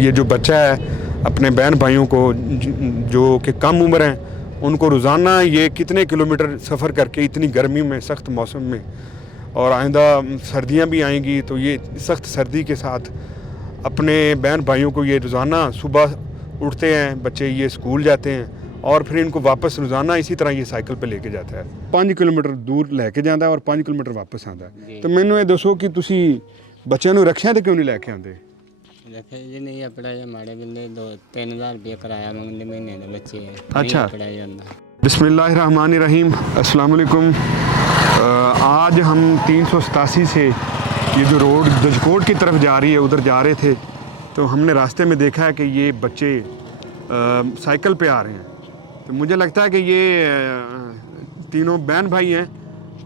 ये जो बच्चा है अपने बहन भाइयों को जो कि कम उम्र हैं उनको रोज़ाना ये कितने किलोमीटर सफ़र करके इतनी गर्मी में सख्त मौसम में, और आइंदा सर्दियां भी आएंगी तो ये सख्त सर्दी के साथ अपने बहन भाइयों को ये रोज़ाना सुबह उठते हैं बच्चे, ये स्कूल जाते हैं और फिर इनको वापस रोज़ाना इसी तरह ये साइकिल पे लेके जाता है। 5 किलोमीटर दूर लेके जाता है और 5 किलोमीटर वापस आता है। तो मैंने ये दसो कि तुसी बच्चों ਨੂੰ रखिया तो क्यों नहीं लैके आते? रखे जी नहीं अपना ये माड़े बंदे 2-3 हज़ार रुपया किराया मंगने महीने के बच्चे हैं। अच्छा। पढ़ाया जाता। बिस्मिल्लाहिर्रहमानिर्रहीम, अस्सलाम वालेकुम। आज हम 387 से ये जो रोड दजकोट की तरफ जा रही है उधर जा रहे थे, तो हमने रास्ते में देखा है कि ये बच्चे साइकिल पे आ रहे हैं। तो मुझे लगता है कि ये तीनों बहन भाई हैं,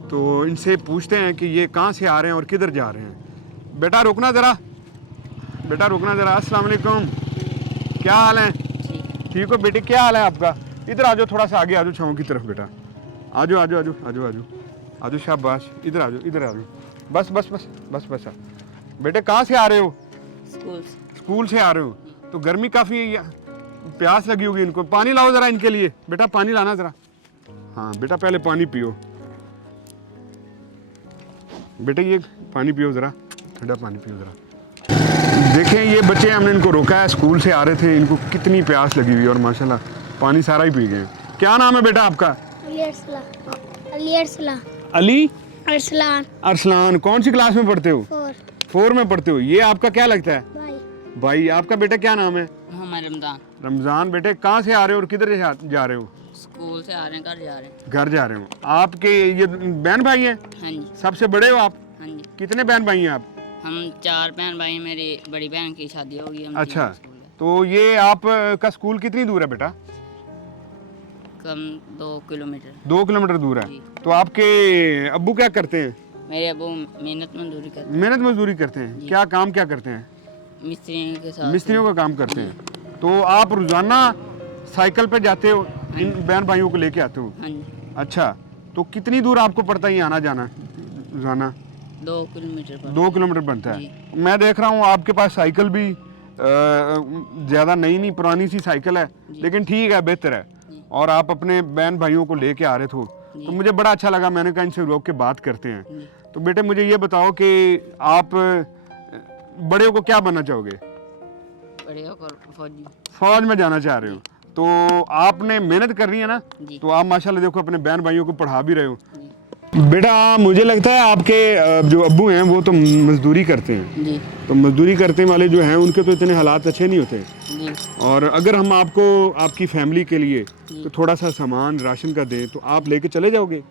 तो इनसे पूछते हैं कि ये कहाँ से आ रहे हैं और किधर जा रहे हैं। बेटा रुकना ज़रा, बेटा रुकना ज़रा। अस्सलाम वालेकुम, क्या हाल है? ठीक हो बेटी, क्या हाल है आपका? इधर आ जाओ, थोड़ा सा आगे आ जाओ छाँव की तरफ बेटा। आ जाओ आ जाओ आ जाओ आ जाओ आ जाओ आ जाओ, शाबाश, इधर आ जाओ, इधर आ जाओ। बस बस बस बस बस। बेटे कहाँ से आ रहे हो? स्कूल से आ रहे हो। तो गर्मी काफ़ी है, प्यास लगी होगी इनको। पानी लाओ ज़रा इनके लिए, बेटा पानी लाना ज़रा। हाँ बेटा पहले पानी पियो, बेटे ये पानी पियो ज़रा, ठंडा पानी पियो ज़रा। देखें ये बच्चे, हमने इनको रोका है, स्कूल से आ रहे थे, इनको कितनी प्यास लगी हुई और माशाल्लाह पानी सारा ही पी गए। क्या नाम है बेटा आपका? अली अरसलान। कौन सी क्लास में पढ़ते हो? 4 में पढ़ते हो। ये आपका क्या लगता है? भाई। आपका बेटा क्या नाम है? रमज़ान। बेटे कहाँ से आ रहे हो और किधर जा रहे हो? स्कूल से आ रहे हैं, घर जा रहे हैं। घर जा रहे हो। आपके ये बहन भाई हैं? हाँ जी। सबसे बड़े हो आप? हाँ जी। कितने बहन भाई हैं आप? हम 4 बहन भाई, मेरी बड़ी बहन की शादी होगी। अच्छा, तो ये आप का स्कूल कितनी दूर है बेटा? कम 2 किलोमीटर। 2 किलोमीटर दूर है। तो आपके अब्बू क्या करते हैं? मेरे अब्बू मेहनत मजदूरी करते हैं। मेहनत मजदूरी करते हैं। क्या काम क्या करते हैं? मिस्त्रियों के साथ। मिस्त्रियों का काम करते हैं। तो आप रोजाना साइकिल पे जाते हो, इन बहन भाइयों को लेके आते हो? हाँ जी। अच्छा, तो कितनी दूर आपको पड़ता है ये आना जाना रोजाना? 2 किलोमीटर। 2 किलोमीटर बनता है। मैं देख रहा हूँ आपके पास साइकिल भी ज़्यादा नई नहीं, पुरानी सी साइकिल है, लेकिन ठीक है, बेहतर है। और आप अपने बहन भाइयों को लेके आ रहे थे, तो मुझे बड़ा अच्छा लगा। मैंने कहा इनसे रोक के बात करते हैं। तो बेटे मुझे ये बताओ कि आप बड़े को क्या बनना चाहोगे? बड़े होकर फौज में जाना चाह रहे हो। तो आपने मेहनत कर रही है ना, तो आप माशाल्लाह देखो अपने बहन भाइयों को पढ़ा भी रहे हो। बेटा मुझे लगता है आपके जो अब्बू हैं वो तो मजदूरी करते हैं जी। तो मजदूरी करने वाले जो हैं उनके तो इतने हालात अच्छे नहीं होते जी। और अगर हम आपको आपकी फैमिली के लिए तो थोड़ा सा सामान राशन का दें तो आप लेके चले जाओगे?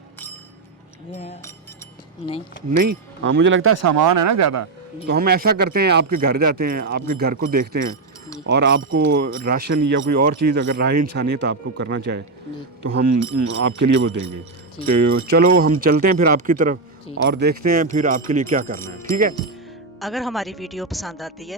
नहीं। हाँ मुझे लगता है सामान है ना ज़्यादा, तो हम ऐसा करते हैं, आपके घर जाते हैं, आपके घर को देखते हैं और आपको राशन या कोई और चीज़ अगर राह इंसानियत आपको करना चाहे तो हम आपके लिए वो देंगे। तो चलो हम चलते हैं फिर आपकी तरफ और देखते हैं फिर आपके लिए क्या करना है। ठीक है? अगर हमारी वीडियो पसंद आती है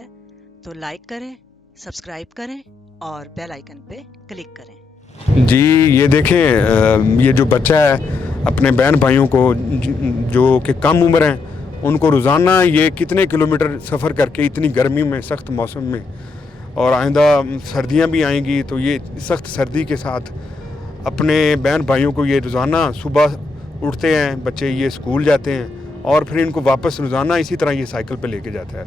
तो लाइक करें, सब्सक्राइब करें और बेल आइकन पे क्लिक करें। जी ये देखें, ये जो बच्चा है अपने बहन भाइयों को जो कि कम उम्र हैं उनको रोज़ाना ये कितने किलोमीटर सफ़र करके इतनी गर्मी में सख्त मौसम में, और आइंदा सर्दियां भी आएंगी तो ये सख्त सर्दी के साथ अपने बहन भाइयों को ये रोज़ाना सुबह उठते हैं बच्चे, ये स्कूल जाते हैं और फिर इनको वापस रोज़ाना इसी तरह ये साइकिल पे लेके जाता है।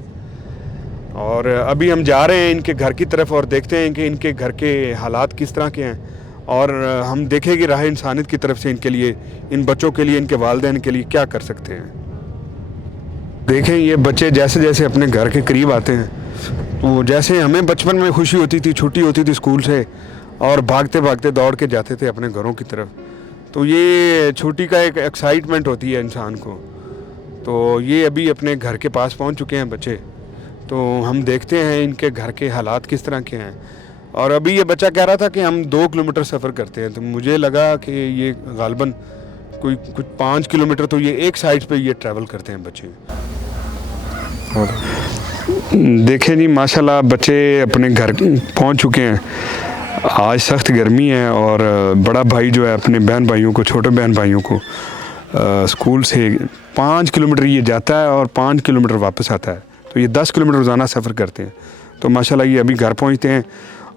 और अभी हम जा रहे हैं इनके घर की तरफ और देखते हैं कि इनके घर के हालात किस तरह के हैं और हम देखेंगे राह इंसानियत की तरफ से इनके लिए, इन बच्चों के लिए, इनके वालिदैन के लिए क्या कर सकते हैं। देखें ये बच्चे जैसे जैसे अपने घर के करीब आते हैं, तो जैसे हमें बचपन में खुशी होती थी, छुट्टी होती थी स्कूल से और भागते भागते दौड़ के जाते थे अपने घरों की तरफ, तो ये छुट्टी का एक एक्साइटमेंट होती है इंसान को। तो ये अभी अपने घर के पास पहुंच चुके हैं बच्चे, तो हम देखते हैं इनके घर के हालात किस तरह के हैं। और अभी ये बच्चा कह रहा था कि हम 2 किलोमीटर सफ़र करते हैं, तो मुझे लगा कि ये गालबन कुछ 5 किलोमीटर तो ये एक साइड पे ये ट्रैवल करते हैं बच्चे। और देखें जी माशाल्लाह बच्चे अपने घर पहुंच चुके हैं। आज सख्त गर्मी है और बड़ा भाई जो है अपने बहन भाइयों को, छोटे बहन भाइयों को स्कूल से 5 किलोमीटर ये जाता है और 5 किलोमीटर वापस आता है, तो ये 10 किलोमीटर रोज़ाना सफ़र करते हैं। तो माशाल्लाह ये अभी घर पहुंचते हैं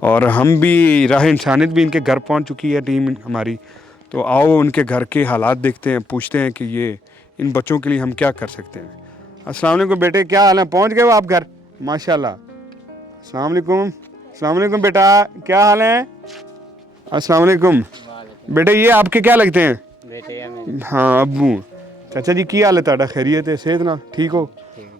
और हम भी राह इंसानियत भी इनके घर पहुंच चुकी है टीम हमारी। तो आओ उनके घर के हालात देखते हैं, पूछते हैं कि ये इन बच्चों के लिए हम क्या कर सकते हैं। अस्सलाम वालेकुम बेटे, क्या हाल है? पहुंच गए हो आप घर? माशाल्लाह। अस्सलाम वालेकुम। अस्सलाम वालेकुम बेटा, क्या हाल है? अस्सलाम वालेकुम बेटे, ये आपके क्या लगते हैं? बेटे या मेरे हाँ अब्बू। चाचा जी की हाल है ਤੁਹਾਡਾ? खैरियत है? सेहत ना ठीक हो?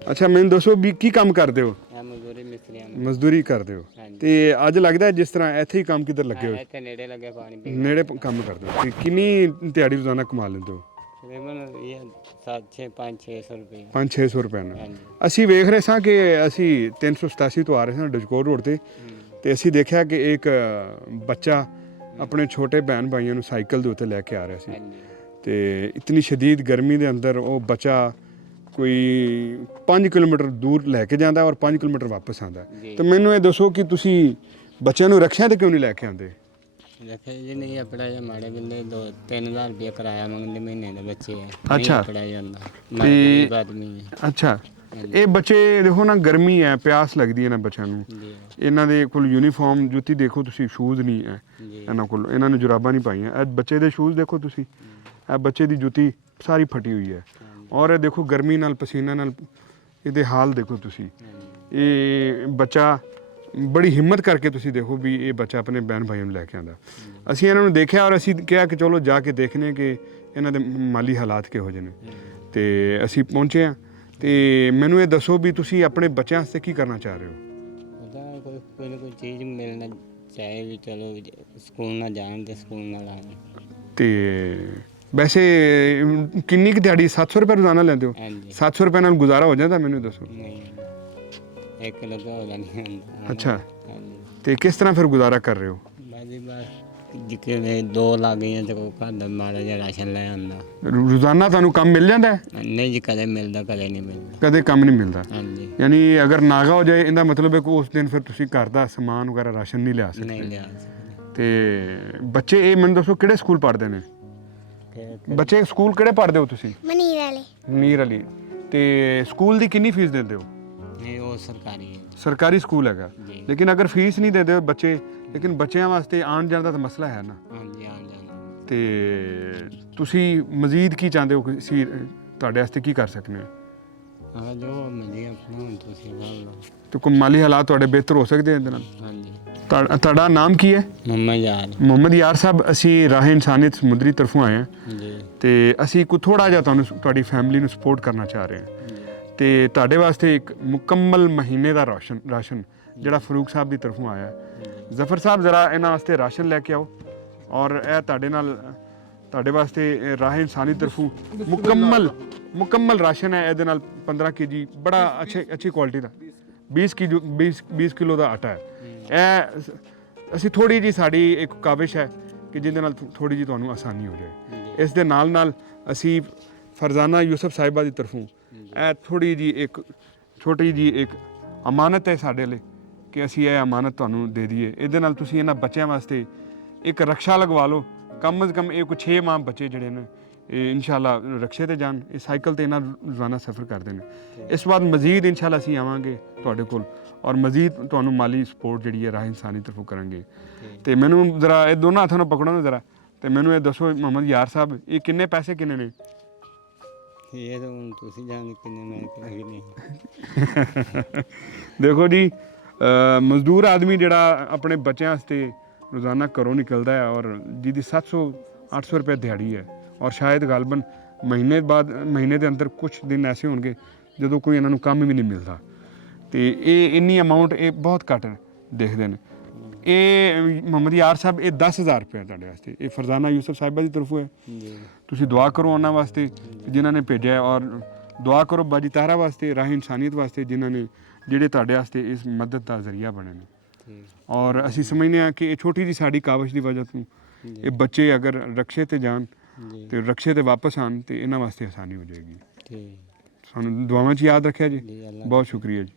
अच्छा मैंने दसो भी की काम करते हो? या मजदूरी मिस्त्री ਮਜ਼ਦੂਰੀ ਕਰਦੇ ਹੋ ਤੇ ਅੱਜ ਲੱਗਦਾ ਜਿਸ ਤਰ੍ਹਾਂ ਇੱਥੇ ਹੀ ਕੰਮ ਕਿੱਧਰ ਲੱਗੇ ਹੋ? ਇੱਥੇ ਨੇੜੇ ਲੱਗੇ ਪਾਣੀ ਪੀ ਨੇੜੇ ਕੰਮ ਕਰਦੇ ਹੋ ਤੇ ਕਿੰਨੀ ਦਿਹਾੜੀ ਰੋਜ਼ਾਨਾ ਕਮਾ ਲੈਂਦੇ ਹੋ? ਤਕਰੀਬਨ ਇਹ 5-600 ਰੁਪਏ 5-600 ਰੁਪਏ ਨਾਲ। ਹਾਂਜੀ ਅਸੀਂ ਵੇਖ ਰਹੇ ਸਾਂ ਕਿ ਅਸੀਂ 387 ਤੋਂ ਆ ਰਹੇ ਸਾਂ ਡਜਕੋਰ ਰੋਡ ਤੇ ਅਸੀਂ ਦੇਖਿਆ ਕਿ ਇੱਕ ਬੱਚਾ ਆਪਣੇ ਛੋਟੇ ਭੈਣ ਭਾਈਆਂ ਨੂੰ ਸਾਈਕਲ ਦੇ ਉੱਤੇ ਲੈ ਕੇ ਆ ਰਿਹਾ ਸੀ ਹਾਂਜੀ ਤੇ ਇਤਨੀ ਸ਼ਦੀਦ ਗਰਮੀ ਦੇ ਅੰਦਰ ਉਹ ਬੱਚਾ ਕੋਈ 5 ਕਿਲੋਮੀਟਰ ਦੂਰ ਲੈ ਕੇ ਜਾਂਦਾ ਔਰ 5 ਕਿਲੋਮੀਟਰ ਵਾਪਸ ਆਉਂਦਾ। ਜੀ। ਤੇ ਮੈਨੂੰ ਇਹ ਦੱਸੋ ਕਿ ਤੁਸੀਂ ਬੱਚਿਆਂ ਨੂੰ ਰਕਸ਼ਿਆਂ ਤੇ ਕਿਉਂ ਨਹੀਂ ਲੈ ਕੇ ਆਉਂਦੇ? ਦੇਖੇ ਜੀ ਨਹੀਂ ਆਪਣਾ ਜੇ ਮਾੜੇ ਬੰਦੇ 2-3000 ਰੁਪਏ ਕਿਰਾਇਆ ਮੰਗਦੇ ਮਹੀਨੇ ਦੇ ਬੱਚੇ ਹੈ ਅੱਛਾ। ਆਪਣਾ ਜਾਂਦਾ ਮੈਂ ਗਰੀਬ ਆਦਮੀ ਹੈ ਅੱਛਾ ਇਹ ਬੱਚੇ ਦੇਖੋ ਨਾ, ਗਰਮੀ ਹੈ, ਪਿਆਸ ਲੱਗਦੀ ਹੈ ਨਾ ਬੱਚਿਆਂ ਨੂੰ। ਜੀ ਇਹਨਾਂ ਦੇ ਕੋਲ ਯੂਨੀਫਾਰਮ ਜੁੱਤੀ ਦੇਖੋ ਤੁਸੀਂ, ਸ਼ੂਜ਼ ਨਹੀਂ ਹੈ ਜੀ ਇਹਨਾਂ ਕੋਲ, ਇਹਨਾਂ ਨੇ ਜੁਰਾਬਾਂ ਨਹੀਂ ਪਾਈਆਂ। ਇਹ ਬੱਚੇ ਦੇ ਸ਼ੂਜ਼ ਦੇਖੋ ਤੁਸੀਂ, ਇਹ ਬੱਚੇ ਦੀ ਜੁੱਤੀ ਸਾਰੀ ਫਟੀ ਹੋਈ ਹੈ ਔਰ ਇਹ ਦੇਖੋ ਗਰਮੀ ਨਾਲ ਪਸੀਨਾ ਨਾਲ ਇਹਦੇ ਹਾਲ ਦੇਖੋ ਤੁਸੀਂ। ਇਹ ਬੱਚਾ ਬੜੀ ਹਿੰਮਤ ਕਰਕੇ ਤੁਸੀਂ ਦੇਖੋ ਵੀ ਇਹ ਬੱਚਾ ਆਪਣੇ ਭੈਣ ਭਾਈਆਂ ਨੂੰ ਲੈ ਕੇ ਆਉਂਦਾ। ਅਸੀਂ ਇਹਨਾਂ ਨੂੰ ਦੇਖਿਆ ਔਰ ਅਸੀਂ ਕਿਹਾ ਕਿ ਚਲੋ ਜਾ ਕੇ ਦੇਖਨੇ ਕਿ ਇਹਨਾਂ ਦੇ ਮਾਲੀ ਹਾਲਾਤ ਕਿਹੋ ਜਿਹੇ ਨੇ ਤੇ ਅਸੀਂ ਪਹੁੰਚੇ ਹਾਂ। ਤੇ ਮੈਨੂੰ ਇਹ ਦੱਸੋ ਵੀ ਤੁਸੀਂ ਆਪਣੇ ਬੱਚਿਆਂ ਵਾਸਤੇ ਕੀ ਕਰਨਾ ਚਾਹ ਰਹੇ ਹੋ? ਉਹਦਾ ਕੋਈ ਨਾ ਕੋਈ ਚੀਜ਼ ਮਿਲਣਾ ਚਾਹੇ ਵੀ ਚਲੋ ਸਕੂਲ ਨਾ ਜਾਣ ਤੇ ਸਕੂਲ ਨਾਲ ਆਉਣ। ਤੇ ਵੈਸੇ ਕਿੰਨੀ ਕੁ ਦਿਹਾੜੀ? 700 ਰੁਪਏ ਰੋਜ਼ਾਨਾ ਲੈਂਦੇ ਹੋ? ਹਾਂਜੀ 700 ਰੁਪਏ ਨਾਲ ਗੁਜ਼ਾਰਾ ਹੋ ਜਾਂਦਾ? ਮੈਨੂੰ ਦੱਸੋ। ਨਹੀਂ ਇੱਕ ਲੱਗਾ ਹੋ ਜਾਣੀ ਹੁੰਦਾ ਅੱਛਾ ਹਾਂਜੀ ਤੇ ਕਿਸ ਤਰ੍ਹਾਂ ਫਿਰ ਗੁਜ਼ਾਰਾ ਕਰ ਰਹੇ ਹੋ? ਬਾਜੀ ਬਸ ਜਿੱਕੇ ਨੇ 2 ਲੱਗ ਗਈਆਂ ਤੇ ਕੋਈ ਘਰ ਦਾ ਮਾੜਾ ਜਿਹਾ ਰਾਸ਼ਨ ਲੈ ਆਉਂਦਾ। ਰੋਜ਼ਾਨਾ ਤੁਹਾਨੂੰ ਕੰਮ ਮਿਲ ਜਾਂਦਾ ਹੈ? ਨਹੀਂ ਜੀ ਕਦੇ ਮਿਲਦਾ ਕਦੇ ਨਹੀਂ ਮਿਲਦਾ। ਕਦੇ ਕੰਮ ਨਹੀਂ ਮਿਲਦਾ? ਹਾਂਜੀ ਯਾਨੀ ਅਗਰ ਨਾਗਾ ਹੋ ਜਾਏ ਇਹਦਾ ਮਤਲਬ ਹੈ ਕਿ ਉਸ ਦਿਨ ਫਿਰ ਤੁਸੀਂ ਘਰ ਦਾ ਸਮਾਨ ਵਗੈਰਾ ਰਾਸ਼ਨ ਨਹੀਂ ਲਿਆ ਨਹੀਂ ਸਕਦੇ। ਲਿਆ ਸਕਦੇ ਤੇ ਬੱਚੇ ਇਹ ਮੈਨੂੰ ਦੱਸੋ ਕਿਹੜੇ ਸਕੂਲ ਪੜ੍ਹਦੇ ਨੇ? ਬੱਚੇ ਸਕੂਲ ਕਿਹੜੇ ਪੜ੍ਹਦੇ ਹੋ ਤੁਸੀਂ? ਮਨੀਰ ਵਾਲੇ ਮਨੀਰ ਅਲੀ। ਤੇ ਸਕੂਲ ਦੀ ਕਿੰਨੀ ਫੀਸ ਦਿੰਦੇ ਹੋ? ਨਹੀਂ ਉਹ ਸਰਕਾਰੀ ਹੈ ਸਰਕਾਰੀ ਸਕੂਲ ਹੈਗਾ ਜੀ ਲੇਕਿਨ ਅਗਰ ਫੀਸ ਨਹੀਂ ਦਿੰਦੇ ਬੱਚੇ, ਲੇਕਿਨ ਬੱਚਿਆਂ ਵਾਸਤੇ ਆਉਣ ਜਾਣ ਦਾ ਤਾਂ ਮਸਲਾ ਹੈ ਨਾ। ਹਾਂਜੀ ਆ ਜਾਂਦਾ ਤੇ ਤੁਸੀਂ ਮਜ਼ੀਦ ਕੀ ਚਾਹੁੰਦੇ ਹੋ ਕਿ ਅਸੀਂ ਤੁਹਾਡੇ ਵਾਸਤੇ ਕੀ ਕਰ ਸਕਦੇ ਹਾਂ? ਹਾਂ ਜੋ ਮਿਲੀ ਆਪਣਾ ਹੁਣ ਤੁਸੀਂ ਲਾ ਲਓ। ਤੇ ਕੋਈ ਮਾਲੀ ਹਾਲਾਤ ਤੁਹਾਡੇ ਬਿਹਤਰ ਹੋ ਸਕਦੇ ਇਹਦੇ ਨਾਲ? ਹਾਂਜੀ ਤੁਹਾਡਾ ਨਾਮ ਕੀ ਹੈ? ਮੰਮਾ ਯਾਰ ਮੁਹੰਮਦ ਯਾਰ ਸਾਹਿਬ, ਅਸੀਂ ਰਾਹ ਇਨਸਾਨੀਅਤ ਸਮੁੰਦਰੀ ਤਰਫੋਂ ਆਏ ਹਾਂ ਜੀ ਤੇ ਅਸੀਂ ਕੋਈ ਥੋੜਾ ਜਿਹਾ ਤੁਹਾਨੂੰ ਤੁਹਾਡੀ ਫੈਮਿਲੀ ਨੂੰ ਸਪੋਰਟ ਕਰਨਾ ਚਾਹ ਰਹੇ ਹਾਂ ਤੇ ਤੁਹਾਡੇ ਵਾਸਤੇ ਇੱਕ ਮੁਕੰਮਲ ਮਹੀਨੇ ਦਾ ਰਾਸ਼ਨ ਜਿਹੜਾ ਫਰੂਕ ਸਾਹਿਬ ਦੀ ਤਰਫੋਂ ਆਇਆ ਹੈ। ਜ਼ਫਰ ਸਾਹਿਬ ਜ਼ਰਾ ਇਹਨਾਂ ਵਾਸਤੇ ਰਾਸ਼ਨ ਲੈ ਕੇ ਆਓ ਔਰ ਇਹ ਤੁਹਾਡੇ ਵਾਸਤੇ ਰਾਹ ਇਨਸਾਨੀ ਤਰਫੋਂ ਮੁਕੰਮਲ ਰਾਸ਼ਨ ਹੈ। ਇਹਦੇ ਨਾਲ 15 kg ਬੜਾ ਅੱਛੀ ਕੁਆਲਿਟੀ ਦਾ 20 ਕਿਲੋ ਦਾ ਆਟਾ ਹੈ। ਇਹ ਅਸੀਂ ਥੋੜੀ ਜੀ ਸਾਡੀ ਇੱਕ ਕਾਵਿਸ਼ ਹੈ ਕਿ ਜਿਹਦੇ ਨਾਲ ਥੋੜੀ ਜੀ ਤੁਹਾਨੂੰ ਆਸਾਨੀ ਹੋ ਜਾਏ। ਇਸ ਦੇ ਨਾਲ ਅਸੀਂ ਫਰਜ਼ਾਨਾ ਯੂਸਫ ਸਾਹਿਬਾ ਦੀ ਤਰਫੋਂ ਇਹ ਥੋੜੀ ਜੀ ਇੱਕ ਛੋਟੀ ਜੀ ਇੱਕ ਅਮਾਨਤ ਹੈ ਸਾਡੇ ਲਈ ਕਿ ਅਸੀਂ ਇਹ ਅਮਾਨਤ ਤੁਹਾਨੂੰ ਦੇ ਦਈਏ। ਇਹਦੇ ਨਾਲ ਤੁਸੀਂ ਇਹਨਾਂ ਬੱਚਿਆਂ ਵਾਸਤੇ ਇੱਕ ਰਕਸ਼ਾ ਲਗਵਾ ਲਓ। ਕਮ ਅਜ਼ ਕਮ ਇਹ ਕੋਈ 6 ਮਾਹ ਬੱਚੇ ਜਿਹੜੇ ਨੇ ਇਹ ਇਨਸ਼ਾਅੱਲਾ ਰਕਸ਼ੇ ਤੇ ਜਾਣ, ਇਹ ਸਾਈਕਲ ਤੇ ਇਹਨਾਂ ਰੋਜ਼ਾਨਾ ਸਫ਼ਰ ਕਰਦੇ ਨੇ। ਇਸ ਤੋਂ ਬਾਅਦ ਮਜ਼ੀਦ ਇਨਸ਼ਾਅੱਲਾ ਅਸੀਂ ਆਵਾਂਗੇ ਤੁਹਾਡੇ ਕੋਲ ਔਰ ਮਜ਼ੀਦ ਤੁਹਾਨੂੰ ਮਾਲੀ ਸਪੋਰਟ ਜਿਹੜੀ ਹੈ ਰਾਹ ਇਨਸਾਨੀ ਤਰਫੋਂ ਕਰਾਂਗੇ। ਤੇ ਮੈਨੂੰ ਜ਼ਰਾ ਇਹ ਦੋਨਾਂ ਹੱਥਾਂ ਨੂੰ ਪਕੜੋ ਨਾ ਜ਼ਰਾ ਤੇ ਮੈਨੂੰ ਇਹ ਦੱਸੋ ਮੁਹੰਮਦ ਯਾਰ ਸਾਹਿਬ, ਇਹ ਕਿੰਨੇ ਪੈਸੇ ਕਿੰਨੇ ਨੇ? ਇਹ ਤਾਂ ਹੁਣ ਤੁਸੀਂ ਜਾਣਦੇ ਕਿੰਨੇ ਮੈਂ ਕਰਾਂਗੀ ਨਹੀਂ। ਦੇਖੋ ਜੀ ਮਜ਼ਦੂਰ ਆਦਮੀ ਜਿਹੜਾ ਆਪਣੇ ਬੱਚਿਆਂ ਵਾਸਤੇ ਰੋਜ਼ਾਨਾ ਘਰੋਂ ਨਿਕਲਦਾ ਹੈ ਔਰ ਜਿਹਦੀ 700-800 ਰੁਪਏ ਦਿਹਾੜੀ ਹੈ ਔਰ ਸ਼ਾਇਦ ਗਾਲਬਨ ਮਹੀਨੇ ਦੇ ਅੰਦਰ ਕੁਝ ਦਿਨ ਐਸੇ ਹੋਣਗੇ ਜਦੋਂ ਕੋਈ ਇਹਨਾਂ ਨੂੰ ਕੰਮ ਵੀ ਨਹੀਂ ਮਿਲਦਾ ਤੇ ਇਹ ਇੰਨੀ ਅਮਾਊਂਟ ਇਹ ਬਹੁਤ ਘੱਟ ਦੇਖਦੇ ਨੇ। ਇਹ ਮੁਹੰਮਦ ਯਾਰ ਸਾਹਿਬ ਇਹ 10,000 ਰੁਪਏ ਤੁਹਾਡੇ ਵਾਸਤੇ, ਇਹ ਫਰਜ਼ਾਨਾ ਯੂਸਫ ਸਾਹਿਬਾ ਦੀ ਤਰਫੋਂ ਹੈ। ਤੁਸੀਂ ਦੁਆ ਕਰੋ ਉਹਨਾਂ ਵਾਸਤੇ ਜਿਨ੍ਹਾਂ ਨੇ ਭੇਜਿਆ ਔਰ ਦੁਆ ਕਰੋ ਬਾਜੀ ਤਾਰਾ ਵਾਸਤੇ, ਰਾਹ ਇਨਸਾਨੀਅਤ ਵਾਸਤੇ ਜਿਹੜੇ ਤੁਹਾਡੇ ਵਾਸਤੇ ਇਸ ਮਦਦ ਦਾ ਜ਼ਰੀਆ ਬਣੇ ਨੇ। ਔਰ ਅਸੀਂ ਸਮਝਦੇ ਹਾਂ ਕਿ ਇਹ ਛੋਟੀ ਜਿਹੀ ਸਾਡੀ ਕਾਵਿਸ਼ ਦੀ ਵਜ੍ਹਾ ਤੋਂ ਇਹ ਬੱਚੇ ਅਗਰ ਰਕਸ਼ੇ ਤੇ ਜਾਣ ਤੇ ਰਕਸ਼ੇ ਤੇ ਵਾਪਸ ਆਉਣ ਤੇ ਇਹਨਾਂ ਵਾਸਤੇ ਆਸਾਨੀ ਹੋ ਜਾਏਗੀ। ਸਾਨੂੰ ਦੁਆਵਾਂ 'ਚ ਯਾਦ ਰੱਖਿਆ ਜੀ। ਬਹੁਤ ਸ਼ੁਕਰੀਆ ਜੀ।